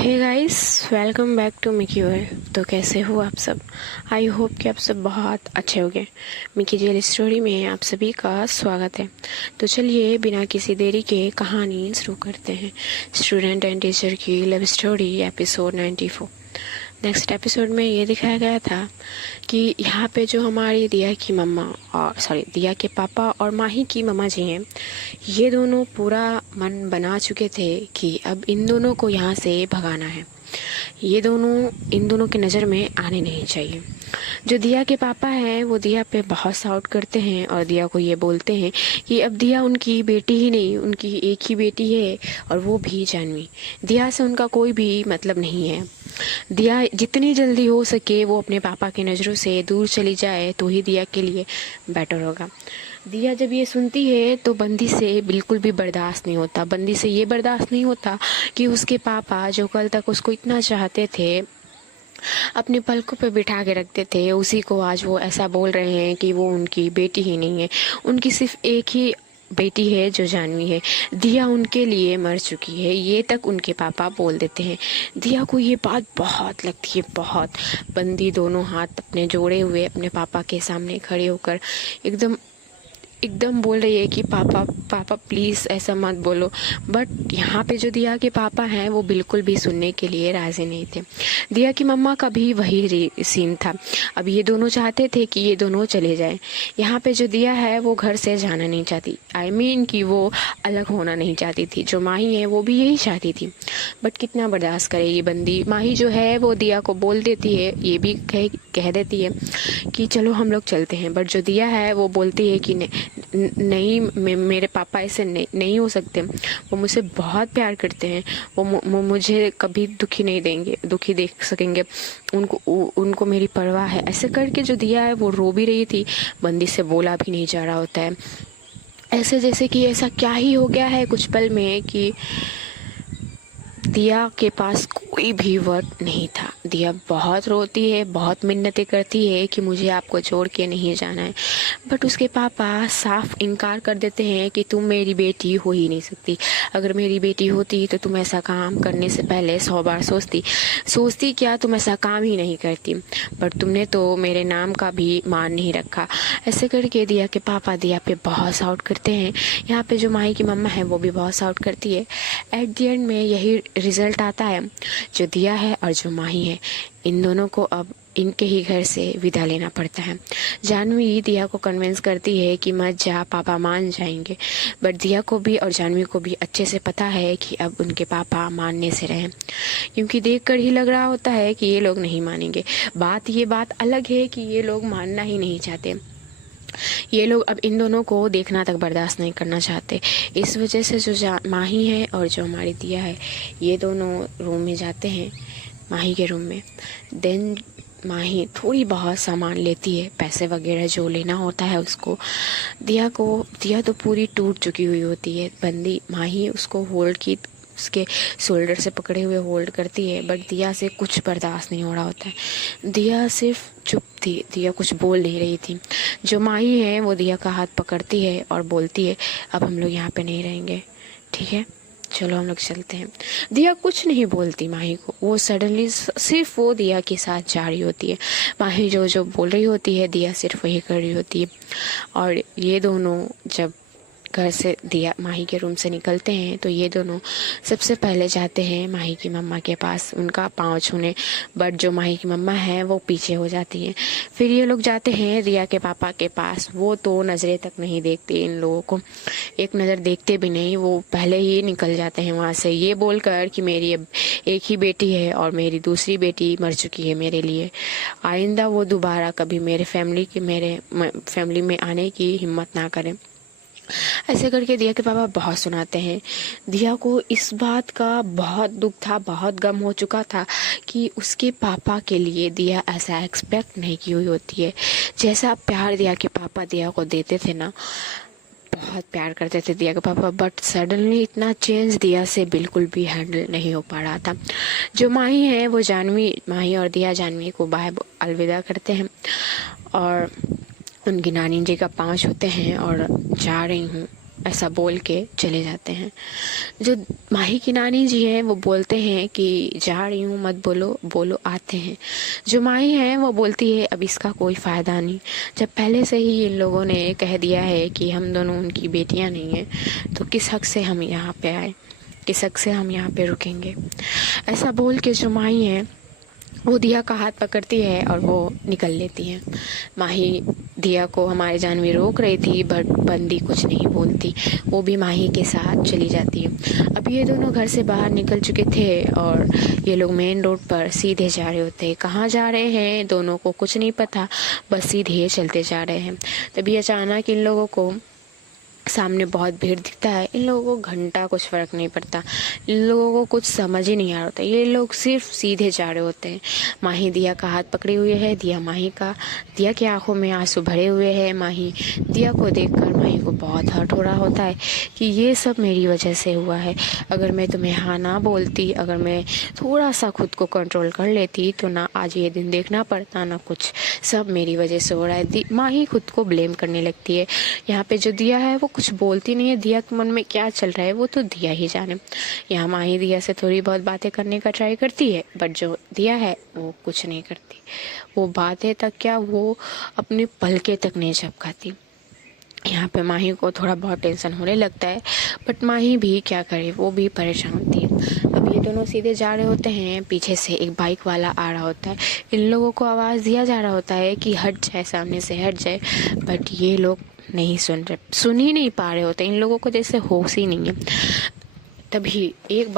Hey guys, welcome back to Mickey world. तो कैसे हो आप सब? आई होप कि आप सब बहुत अच्छे होंगे। मिकी रियल स्टोरी में आप सभी का स्वागत है। तो चलिए बिना किसी देरी के कहानी शुरू करते हैं। स्टूडेंट एंड टीचर की love story episode 94। Next episode में ये दिखाया गया था कि यहाँ पे जो हमारी दिया की मम्मा और दिया के पापा और माही की मम्मा जी हैं, ये दोनों पूरा मन बना चुके थे कि अब इन दोनों को यहाँ से भगाना है। ये दोनों इन दोनों की नज़र में आने नहीं चाहिए। जो दिया के पापा हैं वो दिया पे बहुत साउट करते हैं और दिया को ये बोलते हैं कि अब दिया उनकी बेटी ही नहीं, उनकी एक ही बेटी है और वो भी जानवी। दिया से उनका कोई भी मतलब नहीं है। दिया जितनी जल्दी हो सके वो अपने पापा की नज़रों से दूर चली जाए तो ही दिया के लिए बेटर होगा। दिया जब ये सुनती है तो बंदी से बिल्कुल भी बर्दाश्त नहीं होता। बंदी से ये बर्दाश्त नहीं होता कि उसके पापा जो कल तक उसको इतना चाहते थे, अपने पलकों पे बिठा के रखते थे, उसी को आज वो ऐसा बोल रहे हैं कि वो उनकी बेटी ही नहीं है। उनकी सिर्फ एक ही बेटी है जो जानवी है। दिया उनके लिए मर चुकी है, ये तक उनके पापा बोल देते हैं। दिया को ये बात बहुत लगती है, बहुत। बंदी दोनों हाथ अपने जोड़े हुए अपने पापा के सामने खड़े होकर एकदम एकदम बोल रही है कि पापा पापा प्लीज़ ऐसा मत बोलो। बट यहाँ पे जो दिया के पापा हैं वो बिल्कुल भी सुनने के लिए राज़ी नहीं थे। दिया की मम्मा का भी वही सीन था। अब ये दोनों चाहते थे कि ये दोनों चले जाएं। यहाँ पे जो दिया है वो घर से जाना नहीं चाहती, आई मीन कि वो अलग होना नहीं चाहती थी। जो माही है वो भी यही चाहती थी, बट कितना बर्दाश्त करेगी बंदी। माही जो है वो दिया को बोल देती है, ये भी कह देती है कि चलो हम लोग चलते हैं। बट जो दिया है वो बोलती है कि नहीं, मेरे पापा ऐसे नहीं हो सकते। वो मुझसे बहुत प्यार करते हैं, वो मुझे कभी दुखी देख सकेंगे। उनको मेरी परवाह है। ऐसे करके जो दिया है वो रो भी रही थी, बंदी से बोला भी नहीं जा रहा होता है। ऐसे जैसे कि ऐसा क्या ही हो गया है कुछ पल में कि दिया के पास कोई भी वर्ड नहीं था। दिया बहुत रोती है, बहुत मिन्नतें करती है कि मुझे आपको छोड़ के नहीं जाना है। बट उसके पापा साफ इनकार कर देते हैं कि तुम मेरी बेटी हो ही नहीं सकती। अगर मेरी बेटी होती तो तुम ऐसा काम करने से पहले 100 बार सोचती क्या, तुम ऐसा काम ही नहीं करती। बट तुमने तो मेरे नाम का भी मान नहीं रखा। ऐसे करके दिया के पापा दिया पे बहुत साउट करते हैं। यहाँ पे जो माही की मम्मा है वो भी बहुत साउट करती है। एट द एंड में यही रिजल्ट आता है। जो दिया है और जो माही है, इन दोनों को अब इनके ही घर से विदा लेना पड़ता है। जानवी दिया को कन्विंस करती है कि मत जा, पापा मान जाएंगे। बट दिया को भी और जानवी को भी अच्छे से पता है कि अब उनके पापा मानने से रहें, क्योंकि देखकर ही लग रहा होता है कि ये लोग नहीं मानेंगे। ये बात अलग है कि ये लोग मानना ही नहीं चाहते। ये लोग अब इन दोनों को देखना तक बर्दाश्त नहीं करना चाहते। इस वजह से जो माही है और जो हमारी दिया है, ये दोनों रूम में जाते हैं, माही के रूम में। देन माही थोड़ी बहुत सामान लेती है, पैसे वगैरह जो लेना होता है उसको। दिया तो पूरी टूट चुकी हुई होती है। बंदी माही उसको उसके शोल्डर से पकड़े हुए होल्ड करती है। बट दिया से कुछ बर्दाश्त नहीं हो रहा होता है। दिया सिर्फ चुप थी, दिया कुछ बोल नहीं रही थी। जो माही है वो दिया का हाथ पकड़ती है और बोलती है अब हम लोग यहाँ पे नहीं रहेंगे, ठीक है, चलो हम लोग चलते हैं। दिया कुछ नहीं बोलती माही को। वो सडनली सिर्फ वो दिया के साथ जा रही होती है। माही जो जो बोल रही होती है दिया सिर्फ वही कर रही होती है। और ये दोनों जब घर से दिया माही के रूम से निकलते हैं तो ये दोनों सबसे पहले जाते हैं माही की मम्मा के पास, उनका पाँव छूने। बट जो माही की मम्मा है वो पीछे हो जाती हैं। फिर ये लोग जाते हैं दिया के पापा के पास। वो तो नज़रें तक नहीं देखते इन लोगों को, एक नज़र देखते भी नहीं। वो पहले ही निकल जाते हैं वहाँ से, ये बोलकर कि मेरी अब एक ही बेटी है और मेरी दूसरी बेटी मर चुकी है मेरे लिए। आइंदा वो दोबारा कभी मेरे फैमिली में आने की हिम्मत ना करें। ऐसे करके दिया के पापा बहुत सुनाते हैं। दिया को इस बात का बहुत दुख था, बहुत गम हो चुका था कि उसके पापा के लिए दिया ऐसा एक्सपेक्ट नहीं की हुई होती है। जैसा प्यार दिया के पापा दिया को देते थे ना, बहुत प्यार करते थे दिया के पापा। बट सडनली इतना चेंज दिया से बिल्कुल भी हैंडल नहीं हो पा रहा था। जो माही है वो माही और दिया जानवी को बाय अलविदा करते हैं और उनकी नानी जी का पाँव छूते हैं और जा रही हूँ ऐसा बोल के चले जाते हैं। जो माही की नानी जी हैं वो बोलते हैं कि जा रही हूँ, मत बोलो, बोलो आते हैं। जो माही है वो बोलती है अब इसका कोई फ़ायदा नहीं, जब पहले से ही इन लोगों ने कह दिया है कि हम दोनों उनकी बेटियां नहीं हैं, तो किस हक से हम यहाँ पे आए, किस हक से हम यहाँ पे रुकेंगे। ऐसा बोल के जो माही है वो दिया का हाथ पकड़ती है और वो निकल लेती है। माही दिया को हमारे जानवी रोक रही थी, बट बंदी कुछ नहीं बोलती, वो भी माही के साथ चली जाती है। अब ये दोनों घर से बाहर निकल चुके थे और ये लोग मेन रोड पर सीधे जा रहे होते। कहाँ जा रहे हैं दोनों को कुछ नहीं पता, बस सीधे चलते जा रहे हैं। तभी अचानक इन लोगों को सामने बहुत भीड़ दिखता है। इन लोगों को घंटा कुछ फ़र्क नहीं पड़ता, इन लोगों को कुछ समझ ही नहीं आ रहा होता, ये लोग सिर्फ सीधे जा रहे होते हैं। माही दिया का हाथ पकड़े हुए है, दिया की आंखों में आंसू भरे हुए हैं। माही दिया को देखकर माही को बहुत हर्ट हो रहा होता है कि ये सब मेरी वजह से हुआ है। अगर मैं तुम्हें हाँ ना बोलती, अगर मैं थोड़ा सा खुद को कंट्रोल कर लेती तो ना आज ये दिन देखना पड़ता ना कुछ, सब मेरी वजह से हो रहा है। माही खुद को ब्लेम करने लगती है। यहाँ पे जो दिया है वो कुछ बोलती नहीं है, दिया के मन में क्या चल रहा है वो तो दिया ही जाने। यहाँ माही दिया से थोड़ी बहुत बातें करने का ट्राई करती है, बट जो दिया है वो कुछ नहीं करती। वो बातें तक क्या, वो अपने पलके तक नहीं झपकाती। यहाँ पे माही को थोड़ा बहुत टेंशन होने लगता है, बट माही भी क्या करे, वो भी परेशान होती है। अब ये दोनों सीधे जा रहे होते हैं, पीछे से एक बाइक वाला आ रहा होता है। इन लोगों को आवाज़ दिया जा रहा होता है कि हट जाए, सामने से हट जाए, बट ये लोग नहीं सुन रहे, सुन ही नहीं पा रहे होते। इन लोगों को जैसे होश ही नहीं है। तभी एक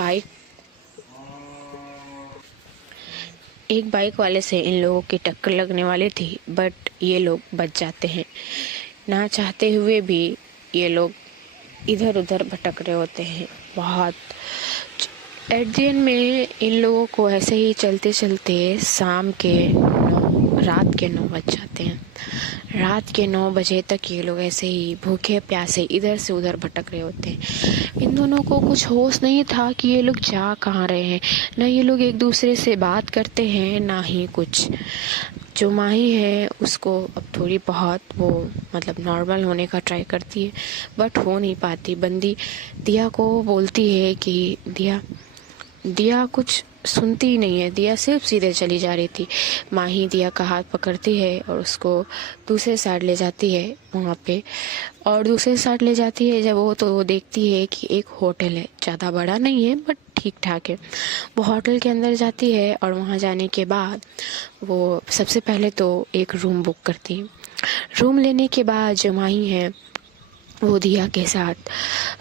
बाइक वाले से इन लोगों की टक्कर लगने वाली थी, बट ये लोग बच जाते हैं। ना चाहते हुए भी ये लोग इधर उधर भटक रहे होते हैं बहुत। एट द एंड में इन लोगों को ऐसे ही चलते चलते रात के 9 बज जाते हैं। रात के 9 बजे तक ये लोग ऐसे ही भूखे प्यासे इधर से उधर भटक रहे होते हैं। इन दोनों को कुछ होश नहीं था कि ये लोग जा कहाँ रहे हैं, ना ये लोग एक दूसरे से बात करते हैं, ना ही कुछ। जो माही है उसको अब थोड़ी बहुत वो मतलब नॉर्मल होने का ट्राई करती है, बट हो नहीं पाती। बंदी दिया को बोलती है कि दिया कुछ सुनती ही नहीं है, दिया सिर्फ सीधे चली जा रही थी। माही दिया का हाथ पकड़ती है और उसको दूसरे साइड ले जाती है वहाँ पे, और दूसरे साइड ले जाती है जब वो देखती है कि एक होटल है, ज़्यादा बड़ा नहीं है बट ठीक ठाक है। वो होटल के अंदर जाती है और वहाँ जाने के बाद वो सबसे पहले तो एक रूम बुक करती है। रूम लेने के बाद जो माही है वो दिया के साथ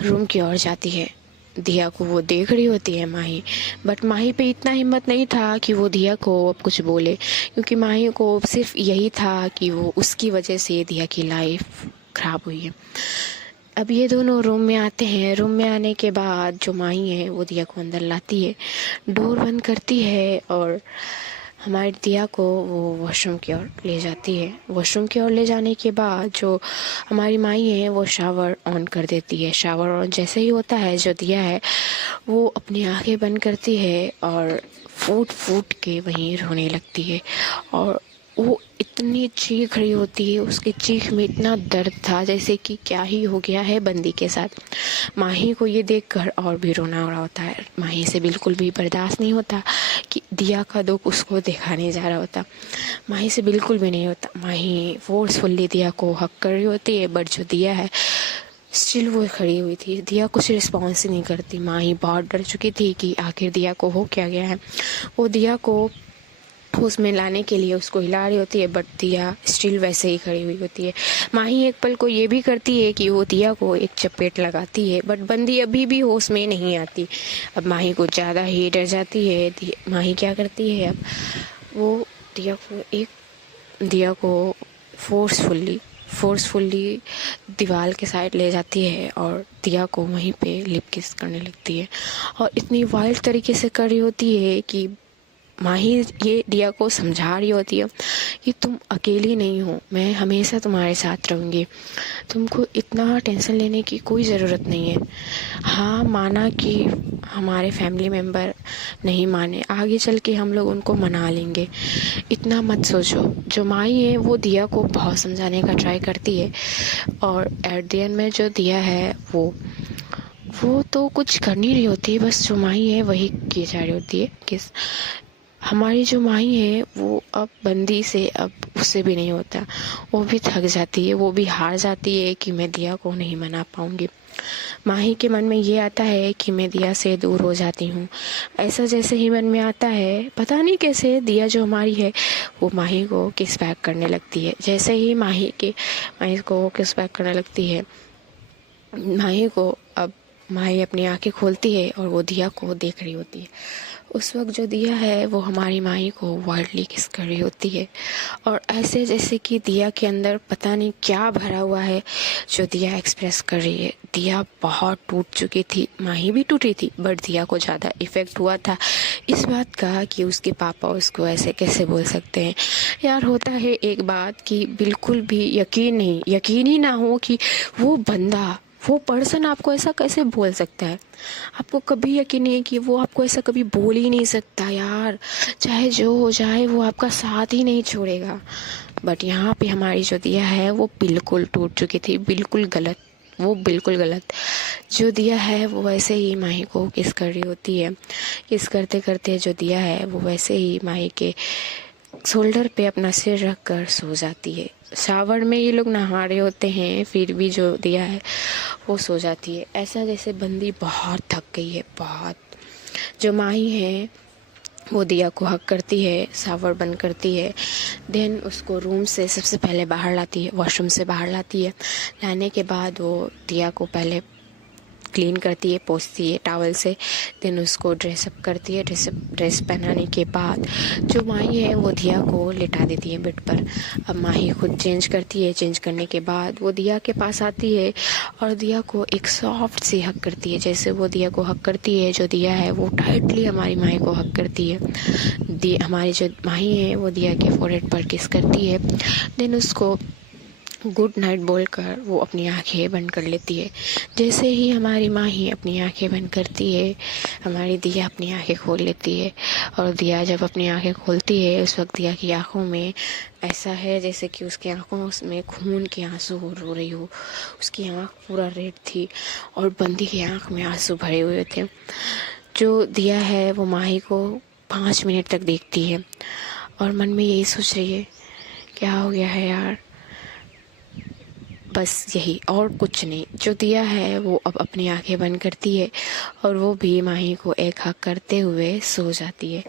रूम की ओर जाती है। दिया को वो देख रही होती है माही, बट माही पे इतना हिम्मत नहीं था कि वो दिया को अब कुछ बोले, क्योंकि माही को सिर्फ यही था कि वो उसकी वजह से दिया की लाइफ खराब हुई है। अब ये दोनों रूम में आते हैं। रूम में आने के बाद जो माही है वो दिया को अंदर लाती है, डोर बंद करती है और हमारी दिया को वो वॉशरूम की ओर ले जाती है। वॉशरूम की ओर ले जाने के बाद जो हमारी माई है वो शावर ऑन कर देती है। शावर ऑन जैसे ही होता है जो दिया है वो अपनी आंखें बंद करती है और फूट फूट के वहीं रोने लगती है। और वो इतनी चीख रही होती है, उसकी चीख में इतना दर्द था जैसे कि क्या ही हो गया है बंदी के साथ। माही को ये देखकर और भी रोना हो रहा होता है। माही से बिल्कुल भी बर्दाश्त नहीं होता कि दिया का दुख उसको दिखाने जा रहा होता। माही से बिल्कुल भी नहीं होता। माही फोर्सफुल्ली दिया को हक कर रही होती है, बट जो दिया है स्टिल वो खड़ी हुई थी। दिया कुछ रिस्पॉन्स ही नहीं करती। माही बहुत डर चुकी थी कि आखिर दिया को हो क्या गया है। वो दिया को उसमें लाने के लिए उसको हिला रही होती है, बट दिया स्टिल वैसे ही खड़ी हुई होती है। माही एक पल को ये भी करती है कि वो दिया को एक चपेट लगाती है, बट बंदी अभी भी होश में नहीं आती। अब माही को ज़्यादा ही डर जाती है। माही क्या करती है, अब वो दिया को फोर्सफुली दीवार के साइड ले जाती है और दिया को वहीं पे लिप किस करने लगती है। और इतनी वाइल्ड तरीके से कर रही होती है कि माही ये दिया को समझा रही होती है कि तुम अकेली नहीं हो, मैं हमेशा तुम्हारे साथ रहूँगी, तुमको इतना टेंशन लेने की कोई ज़रूरत नहीं है। हाँ, माना कि हमारे फैमिली मेम्बर नहीं माने, आगे चल के हम लोग उनको मना लेंगे, इतना मत सोचो। जो माही है वो दिया को बहुत समझाने का ट्राई करती है, और एट द एंड में जो दिया है वो तो कुछ कर नहीं रही होती, बस जो माही है वही की जा रही होती है कि हमारी जो माही है वो अब बंदी से अब उससे भी नहीं होता, वो भी थक जाती है, वो भी हार जाती है कि मैं दिया को नहीं मना पाऊंगी। माही के मन में ये आता है कि मैं दिया से दूर हो जाती हूँ। ऐसा जैसे ही मन में आता है, पता नहीं कैसे दिया जो हमारी है वो माही को किस बैक करने लगती है। जैसे ही माही को किस बैक करने लगती है, माही अपनी आंखें खोलती है और वो दिया को देख रही होती है। उस वक्त जो दिया है वो हमारी माही को वाइल्डली किस कर रही होती है, और ऐसे जैसे कि दिया के अंदर पता नहीं क्या भरा हुआ है जो दिया एक्सप्रेस कर रही है। दिया बहुत टूट चुकी थी, माही भी टूटी थी, बट दिया को ज़्यादा इफ़ेक्ट हुआ था इस बात का कि उसके पापा उसको ऐसे कैसे बोल सकते हैं। यार, होता है एक बात कि बिल्कुल भी यकीन ही ना हो कि वो पर्सन आपको ऐसा कैसे बोल सकता है। आपको कभी यकीन नहीं है कि वो आपको ऐसा कभी बोल ही नहीं सकता यार, चाहे जो हो जाए वो आपका साथ ही नहीं छोड़ेगा। बट यहाँ पे हमारी जो दिया है वो बिल्कुल टूट चुकी थी, बिल्कुल गलत। जो दिया है वो वैसे ही माही को किस कर रही होती है। किस करते करते जो दिया है वो वैसे ही माही के शोल्डर पे अपना सिर रख कर सो जाती है। शावर में ये लोग नहा रहे होते हैं, फिर भी जो दिया है वो सो जाती है। ऐसा जैसे बंदी बहुत थक गई है, बहुत। जो माही है वो दिया को हक करती है, शावर बंद करती है, देन उसको रूम से सबसे पहले बाहर लाती है, वॉशरूम से बाहर लाती है। लाने के बाद वो दिया को पहले क्लीन करती है, पोंछती है टॉवल से, देन उसको ड्रेसअप करती है। ड्रेस पहनाने के बाद जो माही है वो दिया को लिटा देती है बेड पर। अब माही खुद चेंज करती है, चेंज करने के बाद वो दिया के पास आती है और दिया को एक सॉफ्ट सी हक करती है। जैसे वो दिया को हक करती है, जो दिया है वो टाइटली हमारी माही को हक करती है। हमारी जो माही है वो दिया के फोरहेड पर किस करती है, देन उसको गुड नाइट बोलकर वो अपनी आंखें बंद कर लेती है। जैसे ही हमारी माही अपनी आंखें बंद करती है, हमारी दिया अपनी आंखें खोल लेती है। और दिया जब अपनी आंखें खोलती है, उस वक्त दिया की आंखों में ऐसा है जैसे कि उसकी आंखों में खून के आंसू रो रही हो। उसकी आंख पूरा रेड थी और बंदी की आंख में आंसू भरे हुए थे। जो दिया है वो माही को 5 मिनट तक देखती है और मन में यही सोच रही है, क्या हो गया है यार, बस यही और कुछ नहीं। जो दिया है वो अब अपनी आंखें बंद करती है और वो भी माही को एक हक करते हुए सो जाती है।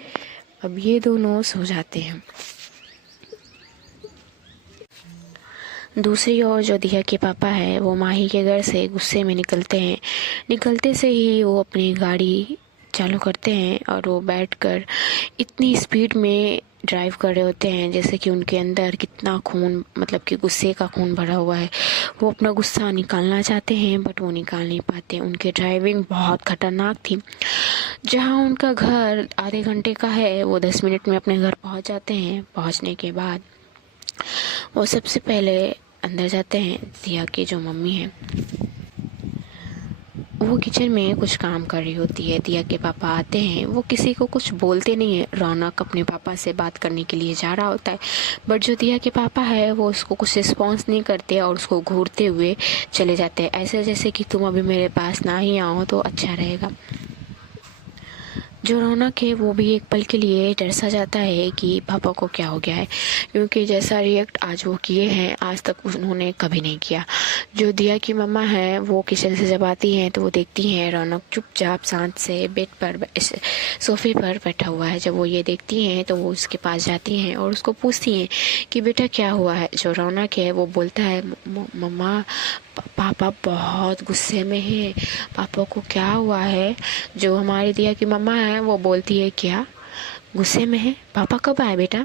अब ये दोनों सो जाते हैं। दूसरी ओर जो दिया के पापा है वो माही के घर से गुस्से में निकलते हैं। निकलते से ही वो अपनी गाड़ी चालू करते हैं और वो बैठकर इतनी स्पीड में ड्राइव कर रहे होते हैं जैसे कि उनके अंदर कितना खून, मतलब कि गुस्से का खून भरा हुआ है। वो अपना गुस्सा निकालना चाहते हैं बट वो निकाल नहीं पाते। उनकी ड्राइविंग बहुत खतरनाक थी। जहाँ उनका घर आधे घंटे का है वो 10 मिनट में अपने घर पहुँच जाते हैं। पहुँचने के बाद वो सबसे पहले अंदर जाते हैं। दिया की जो मम्मी है वो किचन में कुछ काम कर रही होती है। दिया के पापा आते हैं, वो किसी को कुछ बोलते नहीं है। रौनक अपने पापा से बात करने के लिए जा रहा होता है, बट जो दिया के पापा है वो उसको कुछ रिस्पॉन्स नहीं करते और उसको घूरते हुए चले जाते हैं, ऐसे जैसे कि तुम अभी मेरे पास ना ही आओ तो अच्छा रहेगा। जो रौनक है वो भी एक पल के लिए डर सा जाता है कि पापा को क्या हो गया है, क्योंकि जैसा रिएक्ट आज वो किए हैं आज तक उन्होंने कभी नहीं किया। जो दिया की मम्मा है वो किचन से जब आती हैं तो वो देखती हैं रौनक चुपचाप शांत से बेड पर सोफे पर बैठा हुआ है। जब वो ये देखती हैं तो वो उसके पास जाती हैं और उसको पूछती हैं कि बेटा क्या हुआ है। जो रौनक है वो बोलता है, मम्मा पापा बहुत गुस्से में है, पापा को क्या हुआ है। जो हमारी दिया की मम्मा है वो बोलती है, क्या गुस्से में है, पापा कब आए बेटा।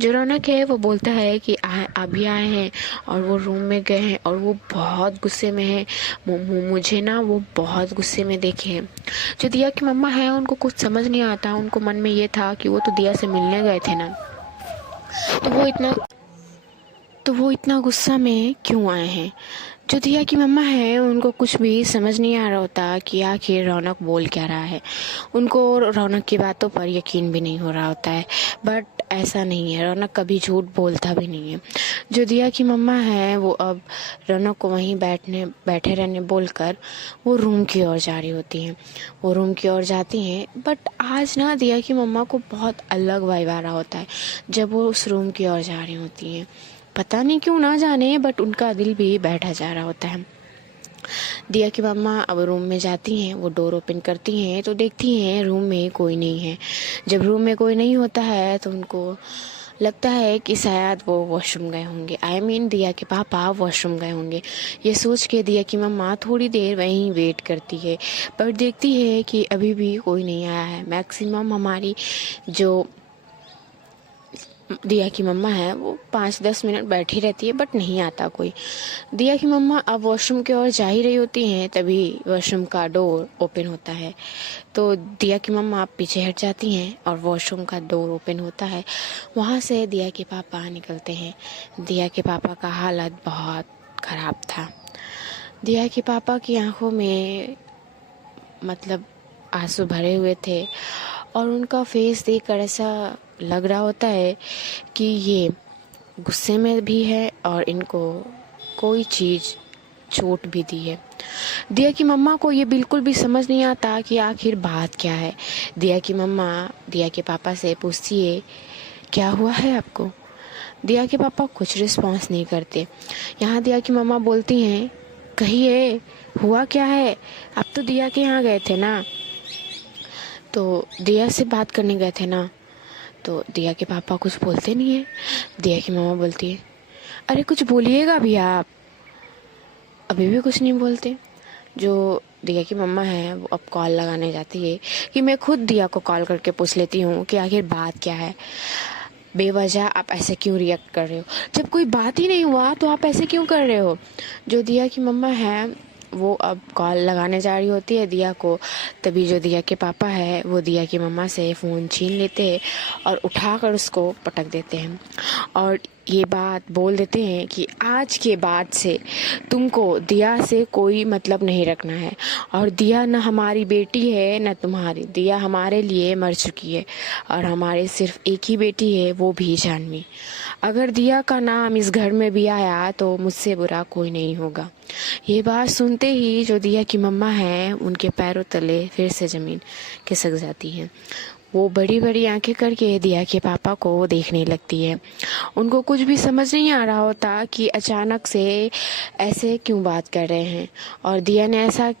जो रौनक है वो बोलता है कि अभी आए हैं और वो रूम में गए हैं और वो बहुत गुस्से में है। मुझे ना वो बहुत गुस्से में देखे हैं। जो दिया की मम्मा है उनको कुछ समझ नहीं आता। उनको मन में ये था कि वो तो दिया से मिलने गए थे ना, तो वो इतना गुस्सा में क्यों आए हैं। जो दिया की मम्मा है उनको कुछ भी समझ नहीं आ रहा होता कि आखिर रौनक बोल क्या रहा है। उनको रौनक की बातों पर यकीन भी नहीं हो रहा होता है। बट ऐसा नहीं है, रौनक कभी झूठ बोलता भी नहीं है। जो दिया की मम्मा है वो अब रौनक को वहीं बैठे रहने बोलकर वो रूम की ओर जा रही होती हैं। वो रूम की ओर जाती हैं, बट आज ना दिया की मम्मा को बहुत अलग वाइब आ रहा होता है जब वो उस रूम की ओर जा रही होती हैं। पता नहीं क्यों ना जाने, बट उनका दिल भी बैठा जा रहा होता है। दिया की मम्मा अब रूम में जाती हैं, वो डोर ओपन करती हैं तो देखती हैं रूम में कोई नहीं है। जब रूम में कोई नहीं होता है तो उनको लगता है कि शायद वो वॉशरूम गए होंगे। दिया के पापा वॉशरूम गए होंगे। ये सोच के दिया की मम्मा थोड़ी देर वहीं वेट करती है, पर देखती है कि अभी भी कोई नहीं आया है। मैक्सिमम हमारी जो दिया की मम्मा है वो 5-10 मिनट बैठी रहती है, बट नहीं आता कोई। दिया की मम्मा अब वॉशरूम की ओर जा ही रही होती हैं, तभी वॉशरूम का डोर ओपन होता है। तो दिया की मम्मा पीछे हट जाती हैं और वॉशरूम का डोर ओपन होता है। वहाँ से दिया के पापा निकलते हैं। दिया के पापा का हालत बहुत ख़राब था। दिया के पापा की आंखों में मतलब आंसू भरे हुए थे और उनका फेस देखकर ऐसा लग रहा होता है कि ये गुस्से में भी है और इनको कोई चीज़ चोट भी दी है। दिया की मम्मा को ये बिल्कुल भी समझ नहीं आता कि आखिर बात क्या है। दिया की मम्मा दिया के पापा से पूछती है, क्या हुआ है आपको। दिया के पापा कुछ रिस्पॉन्स नहीं करते। यहाँ दिया की मम्मा बोलती हैं, कहिए हुआ क्या है, आप तो दिया के यहाँ गए थे ना, तो दिया से बात करने गए थे ना। तो दिया के पापा कुछ बोलते नहीं है। दिया की मम्मा बोलती है, अरे कुछ बोलिएगा भी आप। अभी भी कुछ नहीं बोलते। जो दिया की मम्मा है वो अब कॉल लगाने जाती है कि मैं खुद दिया को कॉल करके पूछ लेती हूँ कि आखिर बात क्या है। बेवजह आप ऐसे क्यों रिएक्ट कर रहे हो, जब कोई बात ही नहीं हुआ तो आप ऐसे क्यों कर रहे हो। जो दिया की मम्मा है वो अब कॉल लगाने जा रही होती है दिया को, तभी जो दिया के पापा है वो दिया की मम्मा से फ़ोन छीन लेते हैं और उठाकर उसको पटक देते हैं और ये बात बोल देते हैं कि आज के बाद से तुमको दिया से कोई मतलब नहीं रखना है और दिया न हमारी बेटी है न तुम्हारी। दिया हमारे लिए मर चुकी है और हमारे सिर्फ एक ही बेटी है, वो भी जानवी। अगर दिया का नाम इस घर में भी आया तो मुझसे बुरा कोई नहीं होगा। ये बात सुनते ही जो दिया की मम्मा है उनके पैरों तले फिर से ज़मीन खिसक जाती है। वो बड़ी बड़ी आंखें करके दिया के पापा को देखने लगती है। उनको कुछ भी समझ नहीं आ रहा होता कि अचानक से ऐसे क्यों बात कर रहे हैं और दिया ने ऐसा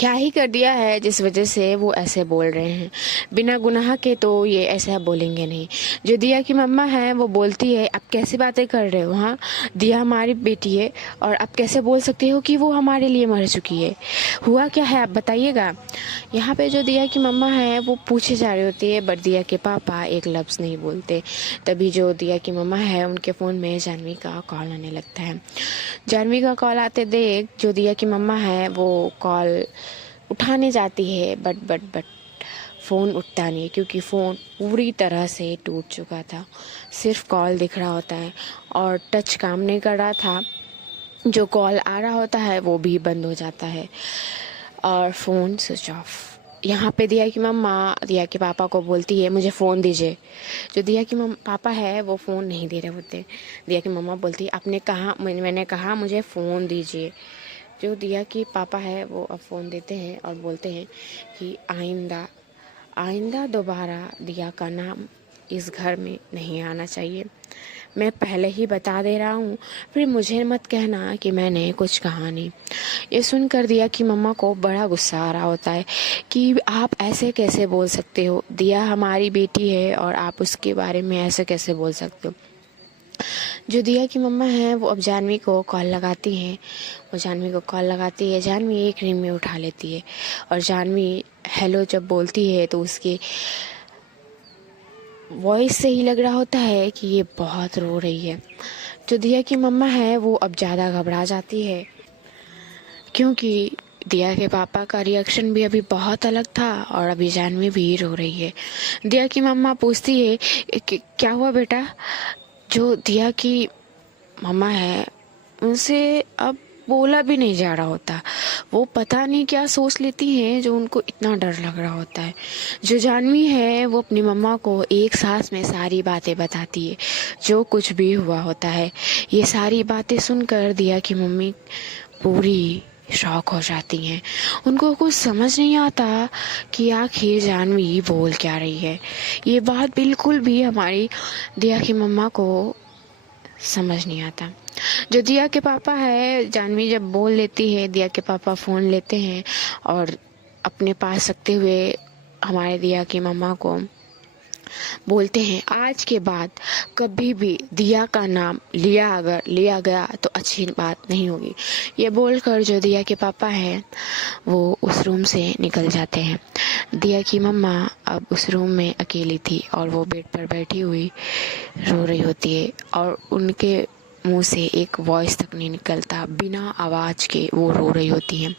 क्या ही कर दिया है जिस वजह से वो ऐसे बोल रहे हैं। बिना गुनाह के तो ये ऐसा बोलेंगे नहीं। जो दिया की मम्मा है वो बोलती है, आप कैसे बातें कर रहे हो, हाँ दिया हमारी बेटी है और आप कैसे बोल सकते हो कि वो हमारे लिए मर चुकी है। हुआ क्या है आप बताइएगा। यहाँ पे जो दिया की मम्मा है वो पूछे जा रही होती है, बट दिया के पापा एक लफ्ज़ नहीं बोलते। तभी जो दिया की मम्मा है उनके फ़ोन में जानवी का कॉल आने लगता है। जानवी का कॉल आते देख जो दिया की मम्मा है वो कॉल उठाने जाती है, बट फ़ोन उठता नहीं है क्योंकि फ़ोन पूरी तरह से टूट चुका था। सिर्फ कॉल दिख रहा होता है और टच काम नहीं कर रहा था। जो कॉल आ रहा होता है वो भी बंद हो जाता है और फ़ोन स्विच ऑफ। यहाँ पे दिया की मम्मा दिया के पापा को बोलती है, मुझे फ़ोन दीजिए। जो दिया की पापा है वो फ़ोन नहीं दे रहे होते। दिया की मम्मा बोलती है, आपने कहा, मैंने कहा मुझे फ़ोन दीजिए। जो दिया की पापा है वो अब फ़ोन देते हैं और बोलते हैं कि आइंदा दोबारा दिया का नाम इस घर में नहीं आना चाहिए। मैं पहले ही बता दे रहा हूँ, फिर मुझे मत कहना कि मैंने कुछ कहा नहीं। ये सुनकर दिया की मम्मा को बड़ा गुस्सा आ रहा होता है कि आप ऐसे कैसे बोल सकते हो, दिया हमारी बेटी है और आप उसके बारे में ऐसे कैसे बोल सकते हो। जो दिया की मम्मा है वो अब जानवी को कॉल लगाती हैं। वो जानवी को कॉल लगाती है, जानवी एक रिंग में उठा लेती है और जानवी हेलो जब बोलती है तो उसके वॉइस से ही लग रहा होता है कि ये बहुत रो रही है। जो दिया की मम्मा है वो अब ज़्यादा घबरा जाती है, क्योंकि दिया के पापा का रिएक्शन भी अभी बहुत अलग था और अभी जानवी भी रो रही है। दिया की मम्मा पूछती है कि क्या हुआ बेटा। जो दिया की मम्मा है उनसे अब बोला भी नहीं जा रहा होता। वो पता नहीं क्या सोच लेती हैं जो उनको इतना डर लग रहा होता है। जो जानवी है वो अपनी मम्मा को एक सांस में सारी बातें बताती है, जो कुछ भी हुआ होता है। ये सारी बातें सुनकर दिया की मम्मी पूरी शॉक हो जाती हैं। उनको कुछ समझ नहीं आता कि आखिर जानवी बोल क्या रही है। ये बात बिल्कुल भी हमारी दिया की मम्मा को समझ नहीं आता। जो दिया के पापा है, जानवी जब बोल लेती है, दिया के पापा फ़ोन लेते हैं और अपने पास रखते हुए हमारे दिया की मम्मा को बोलते हैं, आज के बाद कभी भी दिया का नाम लिया गया तो अच्छी बात नहीं होगी। ये बोलकर जो दिया के पापा हैं वो उस रूम से निकल जाते हैं। दिया की मम्मा अब उस रूम में अकेली थी और वो बेड पर बैठी हुई रो रही होती है और उनके मुंह से एक वॉइस तक नहीं निकलता, बिना आवाज़ के वो रो रही होती हैं।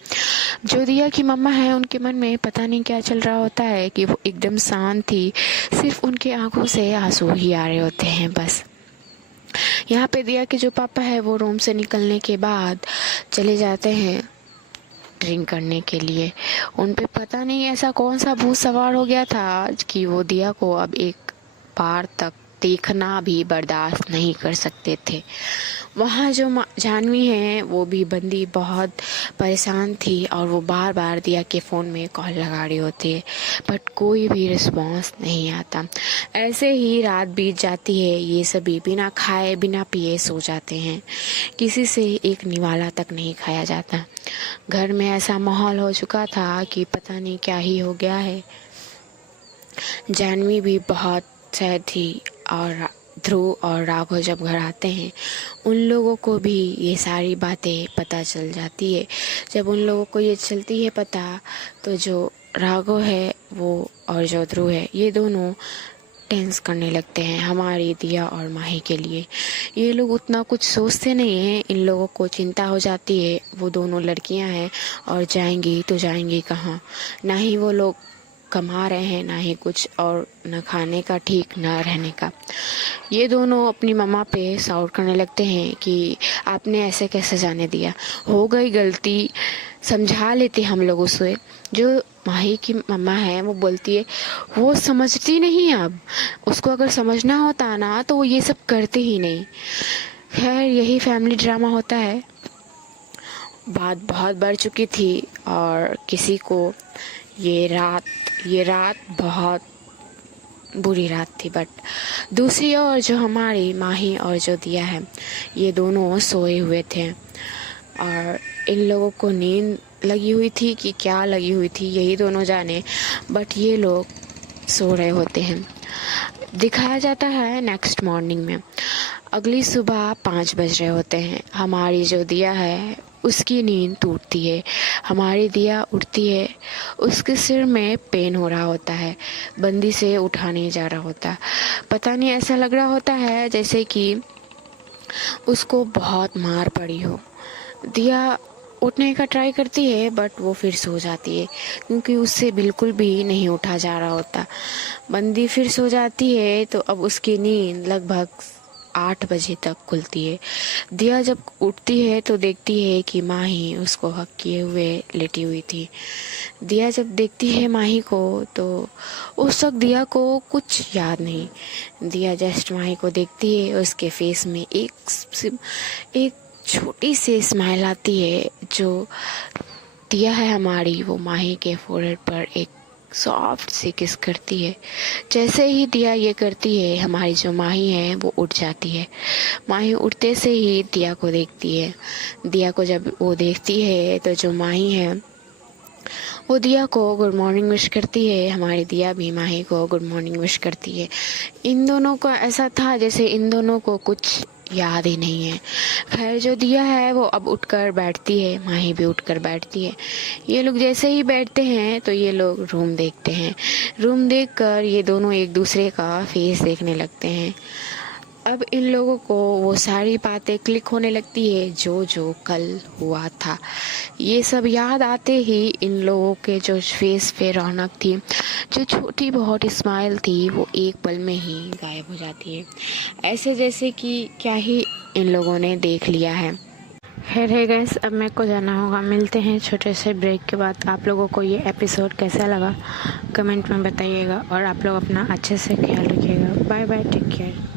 जो दिया की मम्मा है उनके मन में पता नहीं क्या चल रहा होता है कि वो एकदम शांत थी, सिर्फ उनके आंखों से आंसू ही आ रहे होते हैं बस। यहाँ पे दिया के जो पापा है वो रूम से निकलने के बाद चले जाते हैं ड्रिंक करने के लिए। उन पे पता नहीं ऐसा कौन सा भूत सवार हो गया था कि वो दिया को अब एक बार तक देखना भी बर्दाश्त नहीं कर सकते थे। वहाँ जो जानवी है वो भी बंदी बहुत परेशान थी और वो बार बार दिया के फ़ोन में कॉल लगा रही होती है, बट कोई भी रिस्पॉन्स नहीं आता। ऐसे ही रात बीत जाती है। ये सभी बिना खाए बिना पिए सो जाते हैं। किसी से एक निवाला तक नहीं खाया जाता। घर में ऐसा माहौल हो चुका था कि पता नहीं क्या ही हो गया है। जानवी भी बहुत सैड थी और ध्रुव और राघव जब घर आते हैं उन लोगों को भी ये सारी बातें पता चल जाती है। जब उन लोगों को ये चलती है पता, तो जो राघव है वो और जो ध्रुव है ये दोनों टेंस करने लगते हैं हमारी दिया और माही के लिए। ये लोग उतना कुछ सोचते नहीं हैं, इन लोगों को चिंता हो जाती है। वो दोनों लड़कियां हैं और जाएंगी तो जाएंगी कहाँ। ना ही वो लोग कमा रहे हैं, ना ही कुछ और, न खाने का ठीक न रहने का। ये दोनों अपनी मम्मा पे साउट करने लगते हैं कि आपने ऐसे कैसे जाने दिया, हो गई गलती, समझा लेते हम लोग उसे। जो माही की मम्मा है वो बोलती है वो समझती नहीं, अब उसको अगर समझना होता ना तो वो ये सब करते ही नहीं। खैर यही फैमिली ड्रामा होता है। बात बहुत बढ़ चुकी थी और किसी को ये रात बहुत बुरी रात थी, बट दूसरी ओर जो हमारी माही और जो दिया है ये दोनों सोए हुए थे और इन लोगों को नींद लगी हुई थी कि क्या लगी हुई थी यही दोनों जाने, बट ये लोग सो रहे होते हैं। दिखाया जाता है नेक्स्ट मॉर्निंग में, अगली सुबह 5 बज रहे होते हैं। हमारी जो दिया है उसकी नींद टूटती है। हमारी दिया उठती है, उसके सिर में पेन हो रहा होता है, बंदी से उठा नहीं जा रहा होता। पता नहीं ऐसा लग रहा होता है जैसे कि उसको बहुत मार पड़ी हो। दिया उठने का ट्राई करती है बट वो फिर सो जाती है क्योंकि उससे बिल्कुल भी नहीं उठा जा रहा होता। बंदी फिर सो जाती है तो अब उसकी नींद लगभग 8 बजे तक खुलती है। दिया जब उठती है तो देखती है कि माही उसको हक किए हुए लेटी हुई थी। दिया जब देखती है माही को तो उस वक्त दिया को कुछ याद नहीं। दिया जस्ट माही को देखती है, उसके फेस में एक छोटी सी स्माइल आती है। जो दिया है हमारी वो माही के फोrehead पर एक सॉफ्ट सी किस करती है। जैसे ही दिया ये करती है हमारी जो माही है वो उठ जाती है। माही उठते से ही दिया को देखती है। दिया को जब वो देखती है तो जो माही है वो दिया को गुड मॉर्निंग विश करती है। हमारी दिया भी माही को गुड मॉर्निंग विश करती है। इन दोनों को ऐसा था जैसे इन दोनों को कुछ याद ही नहीं है। खैर जो दिया है वो अब उठकर बैठती है, माही भी उठकर बैठती है। ये लोग जैसे ही बैठते हैं तो ये लोग रूम देखते हैं। रूम देखकर ये दोनों एक दूसरे का फेस देखने लगते हैं। अब इन लोगों को वो सारी बातें क्लिक होने लगती है जो जो कल हुआ था। ये सब याद आते ही इन लोगों के जो फेस पे रौनक थी, जो छोटी बहुत स्माइल थी, वो एक पल में ही गायब हो जाती है। ऐसे जैसे कि क्या ही इन लोगों ने देख लिया है। खैर है गैस, अब मेरे को जाना होगा। मिलते हैं छोटे से ब्रेक के बाद। आप लोगों को ये एपिसोड कैसा लगा कमेंट में बताइएगा और आप लोग अपना अच्छे से ख्याल रखिएगा। Bye bye, take care.